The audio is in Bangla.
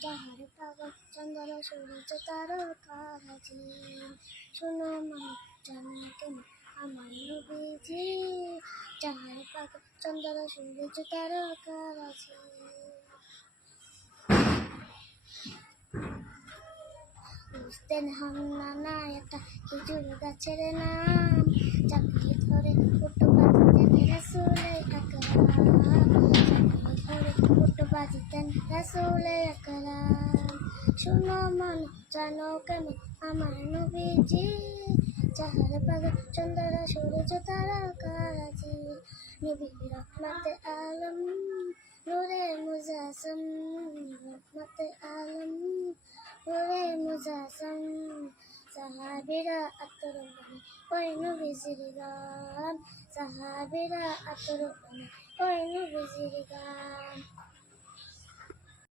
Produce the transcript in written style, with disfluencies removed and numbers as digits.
যাহার পাগল চন্দন সূর্য তারকারাজি শোনো মানুষ জানো কেন আমার নবীজি যাহার পাগল চন্দন সূর্য তারকারাজি বুঝতেন হান্নানা একটা খেজুর গাছের নাম চাকরি ধরে ফুটো বাজিতেন রাসূলে আকরাম চাকরি ধরে ফুটো বাজিতেন রাসূলে আকরাম শোনো মন জানো কেন আমার নবীজি যাহার পাগল চন্দ্র সূর্য তারকারাজি নবী রহমতে আলম নূরে মুজাসম রহমতে আলম নূরে মুজাসম সাহাবীরা আতরবানি ওই নবীজির গান সাহাবীরা আতরবানি ওই নবীজির গান